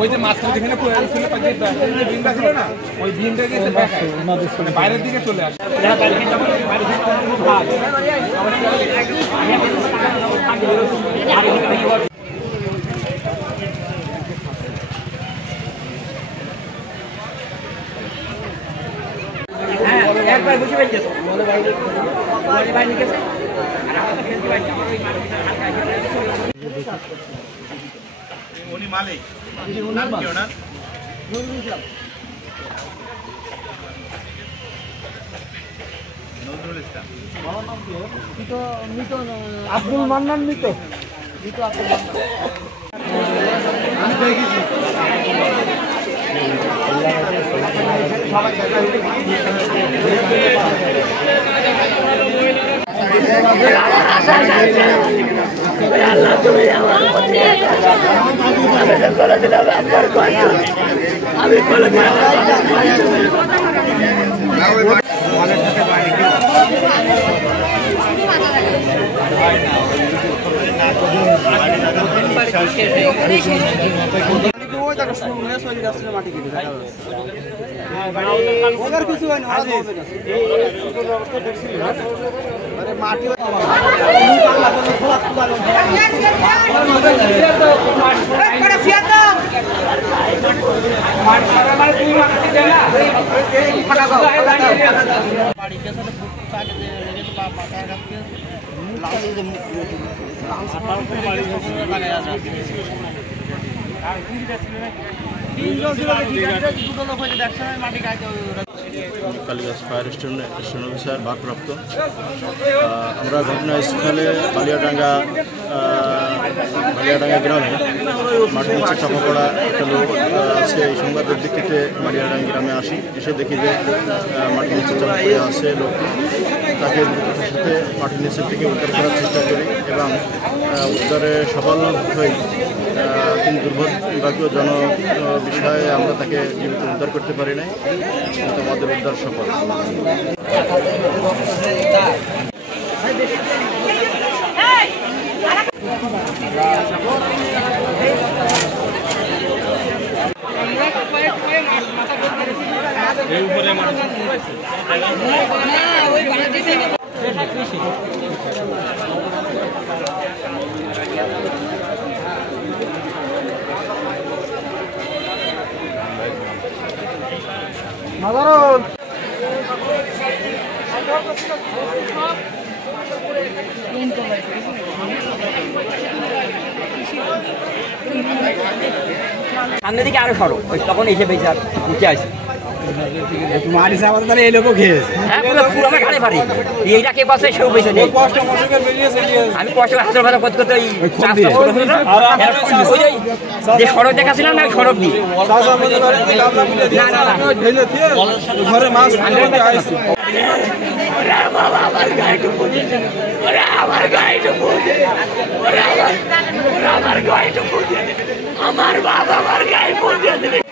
ওই যে মাঝখানে যেখানে বিনটা ছিল না ওই বিনটা গিয়ে বাইরের দিকে চলে আসে। একবার বুঝে পাইছে উনি মালিক নাম কি ওনার? নজরুল ইসলাম। আব্দুল মান্নান মৃত। আমি দেখেছি মাটি কালিগঞ্জ ফায়ার স্টেশন অফিসার ভারপ্রাপ্ত। আমরা ঘটনাস্থলে বালিয়াডাঙ্গা গ্রামে মাটির নিচে চাপা পড়া একটা লোক আছে। এই সংবাদের ভিত্তিতে বালিয়াডাঙ্গা গ্রামে আসি, এসে দেখি যে মাটির নিচে চাপা পড়ে আছে লোকটি। তাকে সাথে মাটির নিচের থেকে উদ্ধার করার চেষ্টা করি এবং উদ্ধারে সফল হই, কিন্তু দুর্ভাগ্য জন বিষয়ে আমরা তাকে জীবিত উদ্ধার করতে পারি নাই, কিন্তু আমাদের উদ্ধার সফল। সামনে দিকে আরো সরো, তখন এসে বেঁচে আর উঠে আসে। এই লোক খেয়েছে এইটা কে পাশে সেও বেঁচে নেই। আমি কষ্ট করে হাসপাতাল ভালো করতে করতে যে সড়ক দেখাছিলাম না, সড়ক দিয়ে ঘরে মাছ আমার গাড়িটা আমার বাবা আমার গায়ে পৌঁছে